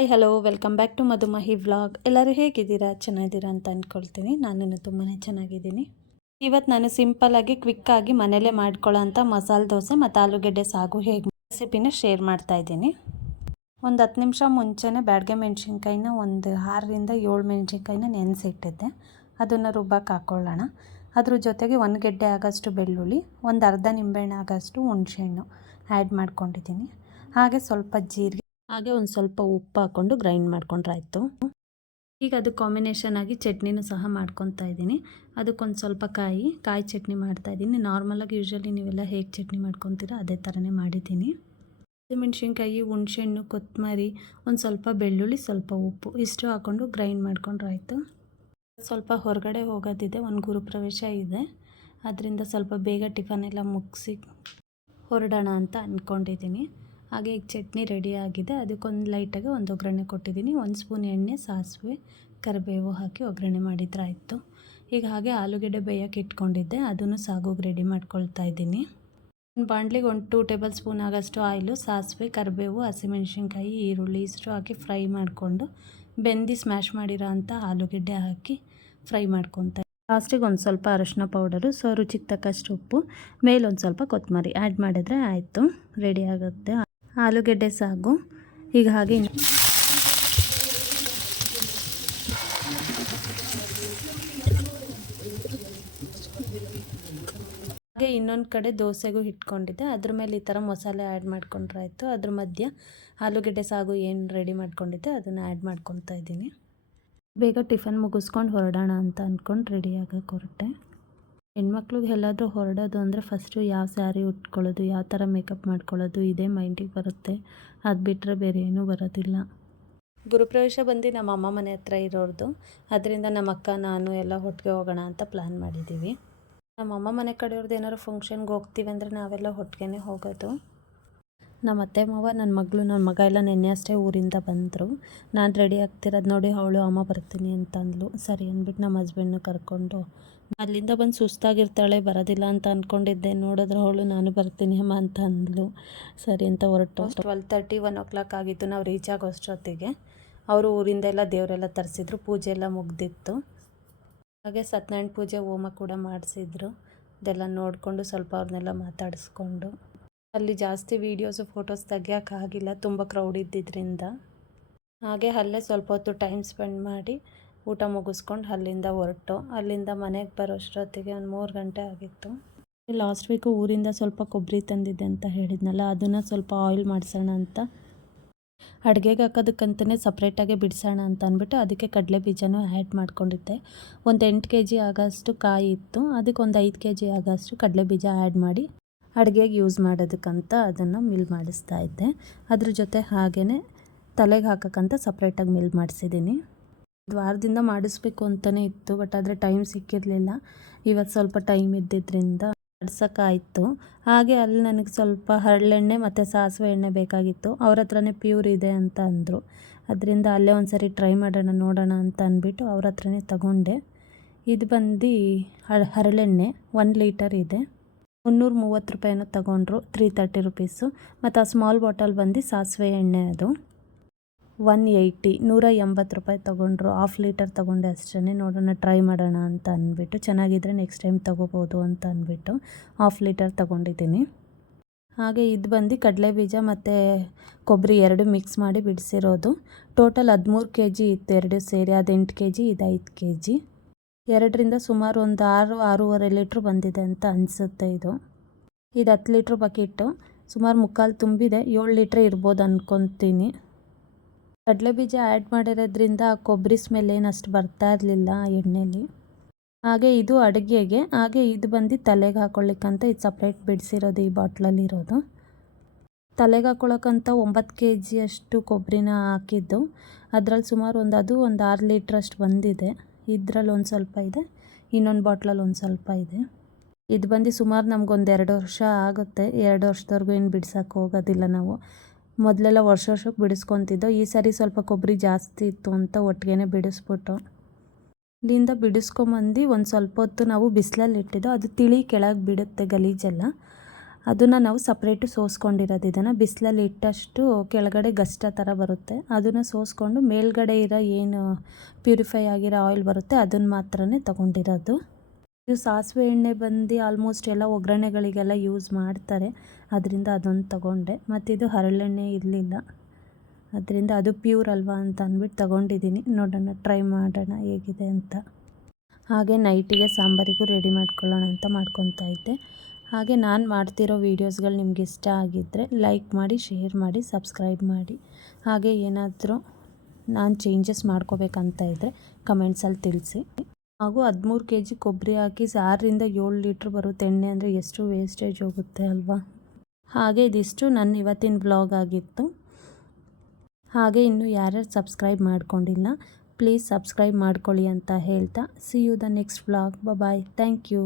Hi, hello, welcome back to Madhumahi vlog. ಎಲ್ಲರೂ ಹೇಗಿದ್ದೀರಾ? ಚೆನ್ನಾಗಿದ್ದೀರಾ ಅಂತ ಅಂದ್ಕೊಳ್ತೀನಿ ನಾನು ತುಂಬಾ ಚೆನ್ನಾಗಿದ್ದೀನಿ. ಇವತ್ತು ನಾನು ಸಿಂಪಲ್ಲಾಗಿ ಕ್ವಿಕ್ಕಾಗಿ ಮನೇಲೇ ಮಾಡ್ಕೊಳ್ಳೋ ಅಂಥ ಮಸಾಲೆ ದೋಸೆ ಮತ್ತು ಆಲೂಗೆಡ್ಡೆ ಸಾಗು ಹೇಗೆ ರೆಸಿಪಿನ ಶೇರ್ ಮಾಡ್ತಾ ಇದ್ದೀನಿ. ಒಂದು ಹತ್ತು ನಿಮಿಷ ಮುಂಚೆನೇ ಬ್ಯಾಡ್ಗೆ ಮೆಣಸಿನ್ಕಾಯಿನ ಒಂದು ಆರರಿಂದ ಏಳು ಮೆಣಸಿನ್ಕಾಯಿನ ನೆನೆಸಿಟ್ಟಿದ್ದೆ. ಅದನ್ನು ರುಬ್ಬಕ್ಕೆ ಹಾಕ್ಕೊಳ್ಳೋಣ ಅದ್ರ ಜೊತೆಗೆ ಒಂದು ಗೆಡ್ಡೆ ಆಗೋಷ್ಟು ಬೆಳ್ಳುಳ್ಳಿ, ಒಂದು ಅರ್ಧ ನಿಂಬೆಹಣ್ಣು ಆಗೋಷ್ಟು ಹುಣಸೆಹಣ್ಣು ಆ್ಯಡ್ ಮಾಡ್ಕೊಂಡಿದ್ದೀನಿ. ಹಾಗೆ ಸ್ವಲ್ಪ ಜೀರಿಗೆ ಹಾಗೆ ಒಂದು ಸ್ವಲ್ಪ ಉಪ್ಪು ಹಾಕ್ಕೊಂಡು ಗ್ರೈಂಡ್ ಮಾಡ್ಕೊಂಡ್ರಾಯ್ತು ಈಗ ಅದು ಕಾಂಬಿನೇಷನ್ ಆಗಿ ಚಟ್ನಿನೂ ಸಹ ಮಾಡ್ಕೊತಾ ಇದ್ದೀನಿ. ಅದಕ್ಕೊಂದು ಸ್ವಲ್ಪ ಕಾಯಿ ಕಾಯಿ ಚಟ್ನಿ ಮಾಡ್ತಾ ಇದ್ದೀನಿ. ನಾರ್ಮಲಾಗಿ ಯೂಶ್ವಲಿ ನೀವೆಲ್ಲ ಹೇಗೆ ಚಟ್ನಿ ಮಾಡ್ಕೊತೀರೋ ಅದೇ ಥರನೇ ಮಾಡಿದ್ದೀನಿ. ಹಸಿಮೆಣ್ಸಿನ್ಕಾಯಿ, ಹುಣ್ಸೆಹಣ್ಣು, ಕೊತ್ತಂಬರಿ, ಒಂದು ಸ್ವಲ್ಪ ಬೆಳ್ಳುಳ್ಳಿ, ಸ್ವಲ್ಪ ಉಪ್ಪು ಇಷ್ಟು ಹಾಕ್ಕೊಂಡು ಗ್ರೈಂಡ್ ಮಾಡ್ಕೊಂಡ್ರಾಯ್ತು ಸ್ವಲ್ಪ ಹೊರಗಡೆ ಹೋಗೋದಿದೆ, ಒಂದು ಗುರುಪ್ರವೇಶ ಇದೆ. ಅದರಿಂದ ಸ್ವಲ್ಪ ಬೇಗ ಟಿಫನ್ ಎಲ್ಲ ಮುಗಿಸಿ ಹೊರಡೋಣ ಅಂತ ಅಂದ್ಕೊಂಡಿದ್ದೀನಿ ಹಾಗೆ ಈಗ ಚಟ್ನಿ ರೆಡಿ ಆಗಿದೆ. ಅದಕ್ಕೊಂದು ಲೈಟಾಗಿ ಒಂದು ಒಗ್ಗರಣೆ ಕೊಟ್ಟಿದ್ದೀನಿ. ಒಂದು ಸ್ಪೂನ್ ಎಣ್ಣೆ, ಸಾಸಿವೆ, ಕರಿಬೇವು ಹಾಕಿ ಒಗ್ಗರಣೆ ಮಾಡಿದ್ರೆ ಆಯಿತು. ಈಗ ಹಾಗೆ ಆಲೂಗೆಡ್ಡೆ ಬೇಯಕ್ಕೆ ಇಟ್ಕೊಂಡಿದ್ದೆ. ಅದನ್ನು ಸಾಗೋಗಿ ರೆಡಿ ಮಾಡ್ಕೊಳ್ತಾ ಇದ್ದೀನಿ. ಒಂದು ಬಾಣಲಿಗೆ ಒಂದು ಟೂ ಟೇಬಲ್ ಸ್ಪೂನ್ ಆಗೋಷ್ಟು ಆಯಿಲು ಸಾಸಿವೆ, ಕರಿಬೇವು, ಹಸಿಮೆಣಸಿನ್ಕಾಯಿ, ಈರುಳ್ಳಿ ಇಷ್ಟು ಹಾಕಿ ಫ್ರೈ ಮಾಡಿಕೊಂಡು ಬೆಂದಿ ಸ್ಮ್ಯಾಶ್ ಮಾಡಿರೋ ಅಂಥ ಆಲೂಗೆಡ್ಡೆ ಹಾಕಿ ಫ್ರೈ ಮಾಡ್ಕೊತಾ ಲಾಸ್ಟಿಗೆ ಒಂದು ಸ್ವಲ್ಪ ಅರಶಿನ ಪೌಡರು ಸೊ ರುಚಿಗೆ ತಕ್ಕಷ್ಟು ಉಪ್ಪು, ಮೇಲೊಂದು ಸ್ವಲ್ಪ ಕೊತ್ತಂಬರಿ. ಆ್ಯಡ್ ಮಾಡಿದ್ರೆ ಆಯಿತು. ರೆಡಿ ಆಗುತ್ತೆ. ಆಲೂಗೆಡ್ಡೆ ಸಾಗು. ಈಗ ಹಾಗೆ ಹಾಗೆ ಇನ್ನೊಂದು ಕಡೆ ದೋಸೆಗೂ ಇಟ್ಕೊಂಡಿದ್ದೆ ಅದ್ರ ಮೇಲೆ ಈ ಥರ ಮಸಾಲೆ ಆ್ಯಡ್ ಮಾಡ್ಕೊಂಡ್ರಾಯ್ತು. ಅದ್ರ ಮಧ್ಯ ಆಲೂಗೆಡ್ಡೆ ಸಾಗು ಏನು ರೆಡಿ ಮಾಡ್ಕೊಂಡಿದ್ದೆ ಅದನ್ನು ಆ್ಯಡ್ ಮಾಡ್ಕೊತಾ ಇದ್ದೀನಿ. ಬೇಗ ಟಿಫನ್ ಮುಗಿಸ್ಕೊಂಡು ಹೊರಡೋಣ ಅಂತ ಅಂದ್ಕೊಂಡು ರೆಡಿ ಆಗಕ್ಕೆ ಹೊರಟೆ. ಹೆಣ್ಮಕ್ಳಿಗೆ ಎಲ್ಲಾದರೂ ಹೊರಡೋದು ಅಂದರೆ ಫಸ್ಟು ಯಾವ ಸ್ಯಾರಿ ಉಟ್ಕೊಳ್ಳೋದು, ಯಾವ ಥರ ಮೇಕಪ್ ಮಾಡ್ಕೊಳ್ಳೋದು, ಇದೇ ಮೈಂಡಿಗೆ ಬರುತ್ತೆ. ಅದು ಬಿಟ್ಟರೆ ಬೇರೆ ಏನೂ ಬರೋದಿಲ್ಲ. ಗುರುಪ್ರವೇಶ ಬಂದು ನಮ್ಮ ಅಮ್ಮ ಮನೆ ಹತ್ರ ಇರೋರ್ದು. ಅದರಿಂದ ನಮ್ಮ ಅಕ್ಕ, ನಾನು ಎಲ್ಲ ಒಟ್ಟಿಗೆ ಹೋಗೋಣ ಅಂತ ಪ್ಲ್ಯಾನ್ ಮಾಡಿದ್ದೀವಿ. ನಮ್ಮ ಅಮ್ಮ ಮನೆ ಕಡೆಯವ್ರದ್ದು ಏನಾದ್ರು ಫಂಕ್ಷನ್ಗೆ ಹೋಗ್ತೀವಿ ಅಂದರೆ ನಾವೆಲ್ಲ ಒಟ್ಟಿಗೆ ಹೋಗೋದು. ನಮ್ಮ ಅತ್ತೆ ಮಾವ ನನ್ನ ಮಗಳು ನನ್ನ ಮಗ ಎಲ್ಲ ನೆನ್ನೆ ಅಷ್ಟೇ ಊರಿಂದ ಬಂದರು. ನಾನು ರೆಡಿ ಆಗ್ತಿರೋದು ನೋಡಿ ಅವಳು ಅಮ್ಮ ಬರ್ತೀನಿ ಅಂತ ಅಂದ್ಲು ಸರಿ ಅಂದ್ಬಿಟ್ಟು ನಮ್ಮ ಹಸ್ಬೆಂಡ್ನ ಕರ್ಕೊಂಡು ಅಲ್ಲಿಂದ ಬಂದು ಸುಸ್ತಾಗಿರ್ತಾಳೆ, ಬರೋದಿಲ್ಲ ಅಂತ ಅಂದ್ಕೊಂಡಿದ್ದೆ ನೋಡಿದ್ರೆ ಅವಳು, ನಾನು ಬರ್ತೀನಿ ಅಮ್ಮ ಅಂತ ಅಂದ್ಲು. ಸರಿ ಅಂತ ಹೊರಟು. Twelve thirty one o'clock ಆಗಿತ್ತು. ನಾವು ರೀಚ್ ಆಗೋ ಅಷ್ಟೊತ್ತಿಗೆ ಅವರು ಊರಿಂದೆಲ್ಲ ದೇವರೆಲ್ಲ ತರಿಸಿದ್ರು. ಪೂಜೆ ಎಲ್ಲ ಮುಗ್ದಿತ್ತು. ಹಾಗೆ ಸತ್ಯನಾರಾಯಣ ಪೂಜೆ, ಹೋಮ ಕೂಡ ಮಾಡಿಸಿದ್ರು. ಇದೆಲ್ಲ ನೋಡಿಕೊಂಡು ಸ್ವಲ್ಪ ಅವ್ರನ್ನೆಲ್ಲ ಮಾತಾಡಿಸ್ಕೊಂಡು. ಅಲ್ಲಿ ಜಾಸ್ತಿ ವೀಡಿಯೋಸು ಫೋಟೋಸ್ ತೆಗಿಯೋಕ್ಕಾಗಿಲ್ಲ ತುಂಬ ಕ್ರೌಡ್ ಇದ್ದಿದ್ದರಿಂದ ಹಾಗೆ ಅಲ್ಲೇ ಸ್ವಲ್ಪ ಹೊತ್ತು ಟೈಮ್ ಸ್ಪೆಂಡ್ ಮಾಡಿ ಊಟ ಮುಗಿಸ್ಕೊಂಡು ಅಲ್ಲಿಂದ ಹೊರಟು. ಅಲ್ಲಿಂದ ಮನೆಗೆ ಬರೋಷ್ಟೊತ್ತಿಗೆ ಒಂದು ಮೂರು ಗಂಟೆ ಆಗಿತ್ತು. ಲಾಸ್ಟ್ ವೀಕು ಊರಿಂದ ಸ್ವಲ್ಪ ಕೊಬ್ಬರಿ ತಂದಿದ್ದೆ ಅಂತ ಹೇಳಿದ್ನಲ್ಲ, ಅದನ್ನು ಸ್ವಲ್ಪ ಆಯಿಲ್ ಮಾಡಿಸೋಣ ಅಂತ. ಅಡುಗೆಗೆ ಹಾಕೋದಕ್ಕಂತಲೇ ಸಪ್ರೇಟಾಗೆ ಬಿಡಿಸೋಣ ಅಂತ ಅಂದ್ಬಿಟ್ಟು ಅದಕ್ಕೆ ಕಡಲೆ ಬೀಜನೂ ಆ್ಯಡ್ ಮಾಡ್ಕೊಂಡಿದ್ದೆ. ಒಂದು ಎಂಟು ಕೆ ಜಿ ಆಗೋಷ್ಟು ಕಾಯಿ ಇತ್ತು, ಅದಕ್ಕೆ ಒಂದು ಐದು ಕೆ ಜಿ ಆಗೋಷ್ಟು ಕಡಲೆ ಬೀಜ ಆ್ಯಡ್ ಮಾಡಿ ಅಡುಗೆಗೆ ಯೂಸ್ ಮಾಡೋದಕ್ಕಂತ ಅದನ್ನು ಮಿಲ್ ಮಾಡಿಸ್ತಾ ಇದ್ದೆ. ಅದ್ರ ಜೊತೆ ಹಾಗೆಯೇ ತಲೆಗೆ ಹಾಕೋಕ್ಕಂತ ಸಪ್ರೇಟಾಗಿ ಮಿಲ್ ಮಾಡಿಸಿದ್ದೀನಿ. ವಾರದಿಂದ ಮಾಡಿಸ್ಬೇಕು ಅಂತಲೇ ಇತ್ತು ಬಟ್ ಆದರೆ ಟೈಮ್ ಸಿಕ್ಕಿರಲಿಲ್ಲ. ಇವತ್ತು ಸ್ವಲ್ಪ ಟೈಮ್ ಇದ್ದಿದ್ದರಿಂದ ನಡ್ಸೋಕ್ಕಾಯಿತು ಹಾಗೆ ಅಲ್ಲಿ ನನಗೆ ಸ್ವಲ್ಪ ಹರಳೆಣ್ಣೆ ಮತ್ತು ಸಾಸಿವೆ ಎಣ್ಣೆ ಬೇಕಾಗಿತ್ತು. ಅವ್ರ ಹತ್ರನೇ ಪ್ಯೂರ್ ಇದೆ ಅಂತ ಅಂದರು. ಅದರಿಂದ ಅಲ್ಲೇ ಒಂದು ಸರಿ ಟ್ರೈ ಮಾಡೋಣ, ನೋಡೋಣ ಅಂತ ಅಂದ್ಬಿಟ್ಟು ಅವ್ರ ಹತ್ರನೇ ತಗೊಂಡೆ. ಇದು ಬಂದು ಹರಳೆಣ್ಣೆ ಒನ್ ಲೀಟರ್ ಇದೆ. ಮುನ್ನೂರ ಮೂವತ್ತು ರೂಪಾಯಿನೂ ತೊಗೊಂಡ್ರು ತ್ರೀ ತರ್ಟಿ ರುಪೀಸು ಮತ್ತು ಆ ಸ್ಮಾಲ್ ಬಾಟಲ್ ಬಂದು ಸಾಸಿವೆ ಎಣ್ಣೆ ಅದು. ಒನ್ ಏಯ್ಟಿ ನೂರ ಎಂಬತ್ತು ರೂಪಾಯಿ ತೊಗೊಂಡ್ರು. ಹಾಫ್ ಲೀಟರ್ ತೊಗೊಂಡೆ ಅಷ್ಟೇ ನೋಡೋಣ ಟ್ರೈ ಮಾಡೋಣ ಅಂತ ಅಂದ್ಬಿಟ್ಟು. ಚೆನ್ನಾಗಿದ್ದರೆ ನೆಕ್ಸ್ಟ್ ಟೈಮ್ ತೊಗೋಬೋದು ಅಂತ ಅಂದ್ಬಿಟ್ಟು ಹಾಫ್ ಲೀಟರ್ ತೊಗೊಂಡಿದ್ದೀನಿ. ಹಾಗೆ ಇದು ಬಂದು ಕಡಲೆ ಬೀಜ ಮತ್ತು ಕೊಬ್ಬರಿ ಎರಡು ಮಿಕ್ಸ್ ಮಾಡಿ ಬಿಡಿಸಿರೋದು. ಟೋಟಲ್ ಹದಿಮೂರು ಕೆ ಜಿ ಇತ್ತು ಎರಡು ಸೇರಿ. ಅದು ಎಂಟು ಕೆ ಜಿ ಇದು ಐದು ಕೆ ಜಿ ಎರಡರಿಂದ ಸುಮಾರು ಒಂದು ಆರು, ಆರೂವರೆ ಲೀಟ್ರ್ ಬಂದಿದೆ ಅಂತ ಅನಿಸುತ್ತೆ ಇದು. ಇದು ಹತ್ತು ಲೀಟ್ರ್ ಬಕೆಟು ಸುಮಾರು ಮುಕ್ಕಾಲು ತುಂಬಿದೆ. ಏಳು ಲೀಟ್ರ್ ಇರ್ಬೋದು ಅಂದ್ಕೊತೀನಿ ಕಡಲೆ ಬೀಜ ಆ್ಯಡ್ ಮಾಡಿರೋದ್ರಿಂದ ಕೊಬ್ಬರಿ ಸ್ಮೆಲ್ ಏನು ಬರ್ತಾ ಇರಲಿಲ್ಲ ಎಣ್ಣೆಲಿ. ಹಾಗೆ ಇದು ಅಡುಗೆಗೆ, ಹಾಗೆ ಇದು ಬಂದು ತಲೆಗೆ ಹಾಕ್ಕೊಳ್ಳಿಕ್ಕಂತ ಇದು ಸಪ್ರೇಟ್ ಬಿಡಿಸಿರೋದು ಈ ಬಾಟ್ಲಲ್ಲಿರೋದು ತಲೆಗೆ ಹಾಕೊಳ್ಳೋಕ್ಕಂತ ಒಂಬತ್ತು ಕೆ ಜಿಯಷ್ಟು ಕೊಬ್ಬರಿನ ಹಾಕಿದ್ದು. ಅದರಲ್ಲಿ ಸುಮಾರು ಒಂದು ಅದು ಒಂದು ಆರು ಲೀಟ್ರಷ್ಟು ಬಂದಿದೆ. ಇದರಲ್ಲಿ ಒಂದು ಸ್ವಲ್ಪ ಇದೆ, ಇನ್ನೊಂದು ಬಾಟ್ಲಲ್ಲಿ ಒಂದು ಸ್ವಲ್ಪ ಇದೆ. ಇದು ಬಂದು ಸುಮಾರು ನಮಗೊಂದು ಎರಡು ವರ್ಷ ಆಗುತ್ತೆ. ಎರಡು ವರ್ಷದವರೆಗೂ ಏನು ಬಿಡ್ಸೋಕ್ಕೆ ಹೋಗೋದಿಲ್ಲ ನಾವು. ಮೊದಲೆಲ್ಲ ವರ್ಷ ವರ್ಷಕ್ಕೆ ಬಿಡಿಸ್ಕೊತಿದ್ದೋ, ಈ ಸಾರಿ ಸ್ವಲ್ಪ ಕೊಬ್ಬರಿ ಜಾಸ್ತಿ ಇತ್ತು ಅಂತ ಒಟ್ಟಿಗೆ ಬಿಡಿಸ್ಬಿಟ್ಟು. ಇಲ್ಲಿಂದ ಬಿಡಿಸ್ಕೊಂಬಂದು ಒಂದು ಸ್ವಲ್ಪ ಹೊತ್ತು ನಾವು ಬಿಸಿಲಲ್ಲಿ ಇಟ್ಟಿದ್ದೋ, ಅದು ತಿಳಿ ಕೆಳಗೆ ಬಿಡುತ್ತೆ ಗಲೀಜೆಲ್ಲ. ಅದನ್ನು ನಾವು ಸಪ್ರೇಟು ಸೋಸ್ಕೊಂಡಿರೋದು. ಇದನ್ನು ಬಿಸಿಲಲ್ಲಿ ಇಟ್ಟಷ್ಟು ಕೆಳಗಡೆ ಗಷ್ಟ ಥರ ಬರುತ್ತೆ. ಅದನ್ನು ಸೋಸ್ಕೊಂಡು ಮೇಲ್ಗಡೆ ಇರೋ ಏನು ಪ್ಯೂರಿಫೈ ಆಗಿರೋ ಆಯಿಲ್ ಬರುತ್ತೆ, ಅದನ್ನು ಮಾತ್ರನೇ ತೊಗೊಂಡಿರೋದು. ಇದು ಸಾಸಿವೆ ಎಣ್ಣೆ ಬಂದು ಆಲ್ಮೋಸ್ಟ್ ಎಲ್ಲ ಒಗ್ಗರಣೆಗಳಿಗೆಲ್ಲ ಯೂಸ್ ಮಾಡ್ತಾರೆ. ಅದರಿಂದ ಅದೊಂದು ತಗೊಂಡೆ. ಮತ್ತು ಇದು ಹರಳೆಣ್ಣೆ ಇರಲಿಲ್ಲ. ಅದರಿಂದ ಅದು ಪ್ಯೂರ್ ಅಲ್ವಾ ಅಂತ ಅಂದ್ಬಿಟ್ಟು ತಗೊಂಡಿದ್ದೀನಿ. ನೋಡೋಣ ಟ್ರೈ ಮಾಡೋಣ ಹೇಗಿದೆ ಅಂತ. ಹಾಗೆ ನೈಟಿಗೆ ಸಾಂಬಾರಿಗೂ ರೆಡಿ ಮಾಡ್ಕೊಳ್ಳೋಣ ಅಂತ ಮಾಡ್ಕೊತಾ ಇದ್ದೆ. ಹಾಗೆ ನಾನು ಮಾಡ್ತಿರೋ ವೀಡಿಯೋಸ್ಗಳು ನಿಮ್ಗೆ ಇಷ್ಟ ಆಗಿದ್ದರೆ ಲೈಕ್ ಮಾಡಿ ಶೇರ್ ಮಾಡಿ ಸಬ್ಸ್ಕ್ರೈಬ್ ಮಾಡಿ. ಹಾಗೆ ಏನಾದರೂ ನಾನು ಚೇಂಜಸ್ ಮಾಡ್ಕೋಬೇಕಂತ ಇದ್ದರೆ ಕಮೆಂಟ್ಸಲ್ಲಿ ತಿಳಿಸಿ. ಹಾಗೂ ಹದಿಮೂರು ಕೆ ಜಿ ಕೊಬ್ಬರಿ ಹಾಕಿ ಆರರಿಂದ ಏಳು ಲೀಟ್ರ್ ಬರುತ್ತೆ. ಎಣ್ಣೆ ಅಂದರೆ ಎಷ್ಟು ವೇಸ್ಟೇಜ್ ಹೋಗುತ್ತೆ ಅಲ್ವಾ? ಹಾಗೆ ಇದಿಷ್ಟು ನನ್ನ ಇವತ್ತಿನ ಬ್ಲಾಗ್ ಆಗಿತ್ತು. ಹಾಗೆ ಇನ್ನು ಯಾರ್ಯಾರು ಸಬ್ಸ್ಕ್ರೈಬ್ ಮಾಡ್ಕೊಂಡಿಲ್ಲ ಪ್ಲೀಸ್ ಸಬ್ಸ್ಕ್ರೈಬ್ ಮಾಡ್ಕೊಳ್ಳಿ ಅಂತ ಹೇಳ್ತಾ. See you the next blog bye thank you